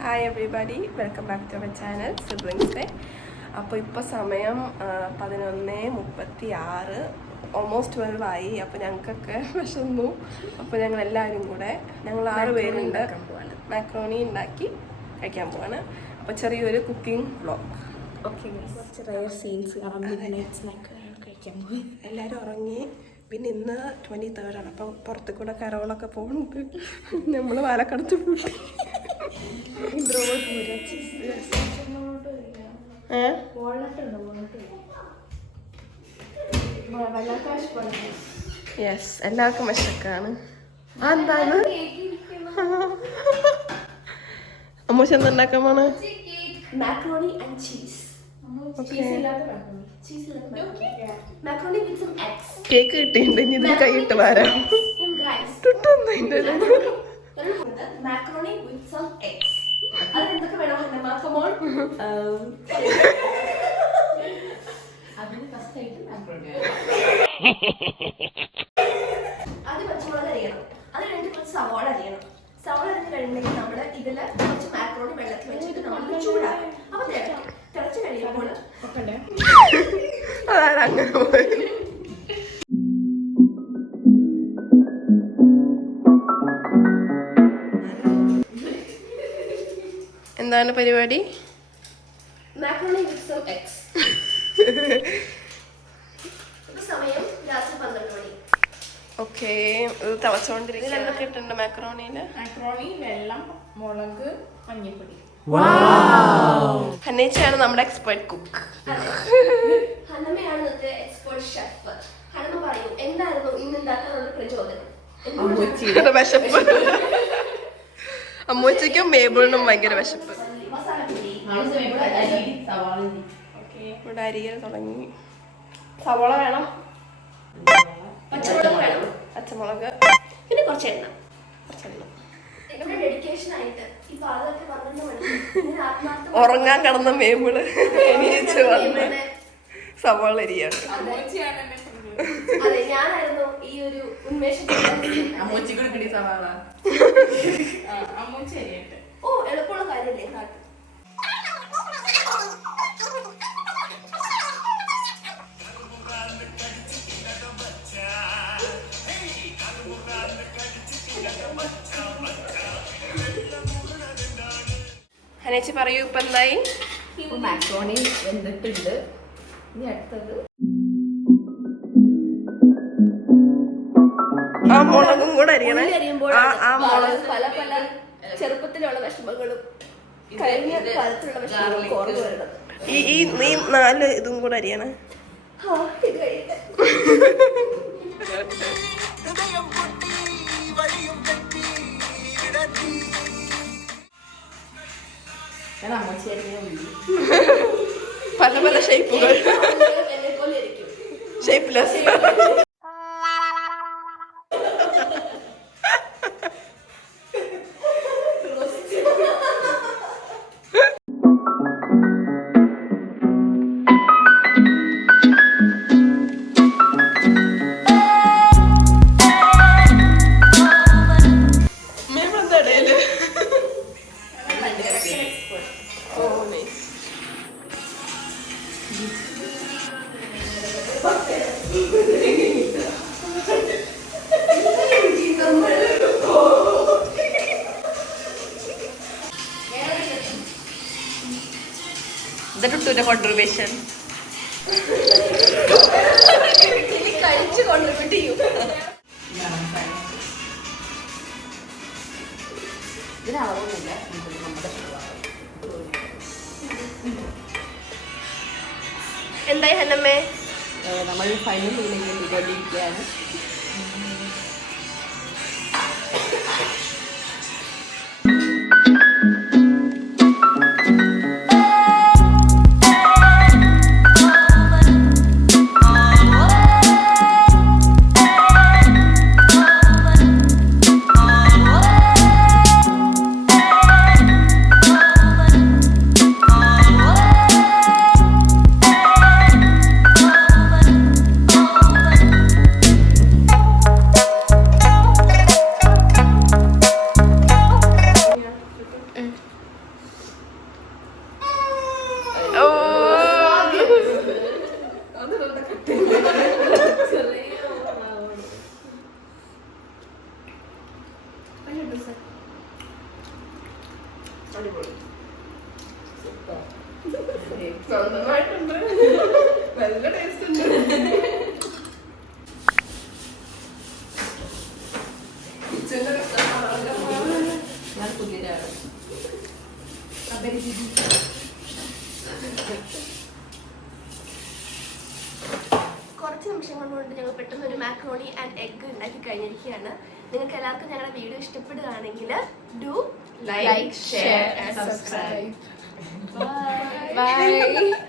Hi everybody, welcome back to our channel siblings day. അപ്പോൾ ഇപ്പോൾ സമയം 11:36, ഓൾമോസ്റ്റ് 12 ആയി. അപ്പോൾ ഞങ്ങൾക്കൊക്കെ വിശന്നു. അപ്പോൾ ഞങ്ങളെല്ലാവരും കൂടെ ഞങ്ങൾ 6 പേരുണ്ട് മാക്രോണി ഉണ്ടാക്കി കഴിക്കാൻ പോവാണ്. അപ്പോൾ ചെറിയൊരു കുക്കിംഗ് വ്ളോഗ്. ഓക്കെ, കുറച്ച് റയർ സീൻസ് കഴിക്കാൻ പോകും. എല്ലാവരും ഉറങ്ങി. പിന്നെ ഇന്ന് 23rd ആണ്. അപ്പോൾ പുറത്തു കൂടെ കരോളൊക്കെ പോകുന്നുണ്ട്. നമ്മൾ വാലക്കടച്ച് പൂട്ടി. യെസ്, എല്ലാവർക്കും വിശക്കാണ്. എന്താണ് അമ്മൂശ എന്തുണ്ടാക്കാൻ പോണ്? Macaroni and cheese. കേക്ക് കിട്ടിയിട്ടുണ്ട്. ഇനി ഇതിൽ കൈയിട്ട് വരാം. Macaroni with some eggs. അതെന്തൊക്കെ വേണം? കമോൺ. അതിന് ഫസ്റ്റ് ആയിട്ട് മാക്രോണി അത് പച്ചമുളക് അരിയണം. അത് കഴിഞ്ഞിട്ട് കുറച്ച് സവാള അരിയണം. സവാള അരിഞ്ഞ് കഴിഞ്ഞിട്ടുണ്ടെങ്കിൽ നമ്മൾ ഇതിൽ കുറച്ച് മാക്രോണി വെള്ളത്തിൽ വെച്ചിട്ട് നമ്മൾ ചൂടാക്കും. അപ്പോൾ തിളച്ച് കഴിയുമ്പോൾ അതാണ് അങ്ങനെ പോയത്. എന്താണ് പരിപാടി? Macaroni with some eggs. സമയം രാത്രി 12 മണി. ഓക്കെ, ഇത് തിളച്ചോണ്ടിരിക്കും. എന്തൊക്കെ ഇട്ടുണ്ട് മാക്രോണിയില്? മാക്രോണി, വെള്ളം, മുളക്, മഞ്ഞൾപ്പൊടി. ഹന്നേച്ചയാണ് നമ്മുടെ എക്സ്പെർട്ട് കുക്ക്. ഹനമയാണ് ഇന്നത്തെ എക്സ്പെർട്ട് ഷെഫ്. ഹനമ പറയൂ, എന്തായിരുന്നു ഇന്ന് ഉണ്ടാക്കാനുള്ള പ്രചോദനം? അമ്മൂച്ചിയുടെ വിശപ്പ്. അമ്മൂച്ചിക്കും മേബിളിനും ഭയങ്കര വിശപ്പ്. ഇവിടെ അരിയൽ തുടങ്ങി. സവാള വേണം, പച്ചമുളക് വേണം, പച്ചമുളക്, പിന്നെ കുറച്ച് എണ്ണ. ഡെഡിക്കേഷൻ ആയിട്ട് ഈ പാതൊക്കെ 12 മണിക്ക് ഉറങ്ങാൻ കിടന്ന മേബിള് എണീച്ച് വന്ന് സവാള അരിയാണ്. അതെ, ഞാനായിരുന്നു ഈ ഒരു ഉന്മേഷത്തിൽ. ഓ, എളുപ്പമുള്ള കാര്യല്ലേ നാട്ടിൽ. ഹനേച്ചി പറയൂ, ഇപ്പൊ എന്തായി? മാക്രോണി വെന്തിട്ടുണ്ട്. ഇനി അടുത്തത് ആ മുളകും കൂടെ അരിയണേ. ആ മുളക് പല പല ചെറുപ്പത്തിലുള്ള വിഷമങ്ങളും കഴിഞ്ഞ കാലത്തുള്ള വിഷമങ്ങളും ഓർമ്മ വരുന്നത്. ഈ 4 ഇതും കൂടെ അരിയണേ. ഇത് കഴിയട്ടെ. പല പല ഷേപ്പുകൾ. എന്നെ പോലെ ഇരിക്കും. ഷേപ്പ്ലെസ്. കോൺട്രിബ്യൂഷൻ കഴിച്ച് കോൺട്രിബ്യൂട്ട് ചെയ്യും. ഇതിനളവൊന്നുമില്ല. എന്തായി ഹന്നമ്മേ? നമ്മൾ ഫൈനൽ ഇതിലേക്ക് എത്തിക്കൊണ്ടിരിക്കുകയാണ്. അടിപൊളി നന്നായിട്ടുണ്ട് നല്ല ടേസ്റ്റ് ഉണ്ട് കിച്ചന്റെ ഞാൻ പുതിയതാണ്. കുറച്ച് നിമിഷങ്ങൾ കൊണ്ട് ഞങ്ങൾ പെട്ടെന്ന് ഒരു മാക്രോണി ആൻഡ് എഗ് ഉണ്ടാക്കി കഴിഞ്ഞിരിക്കുകയാണ്. നിങ്ങൾക്ക് എല്ലാവർക്കും ഞങ്ങളുടെ വീഡിയോ ഇഷ്ടപ്പെടുകയാണെങ്കിൽ do Like, share and subscribe. By.